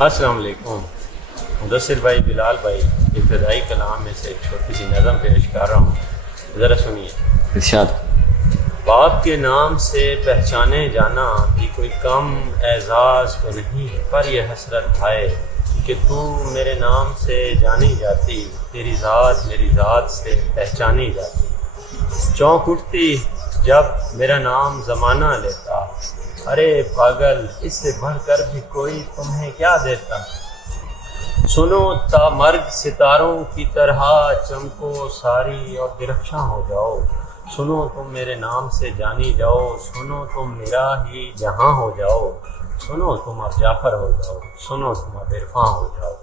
السلام علیکم. مدثر بھائی، بلال بھائی، ابتدائی کلام میں سے ایک چھوٹی سی نظم پیش کر رہا ہوں، ذرا سنیے. ارشاد. باپ کے نام سے پہچانے جانا بھی کوئی کم اعزاز تو نہیں، پر یہ حسرت ہے کہ تو میرے نام سے جانی جاتی، تیری ذات میری ذات سے پہچانی جاتی. چونک اٹھتی جب میرا نام زمانہ لیتا، ارے پاگل اس سے بڑھ کر بھی کوئی تمہیں کیا دیتا. سنو تا مرگ ستاروں کی طرح چمکو ساری اور درخشاں ہو جاؤ. سنو تم میرے نام سے جانی جاؤ، سنو تم میرا ہی جہاں ہو جاؤ. سنو تم اب جعفر ہو جاؤ، سنو تم اب عرفان ہو جاؤ.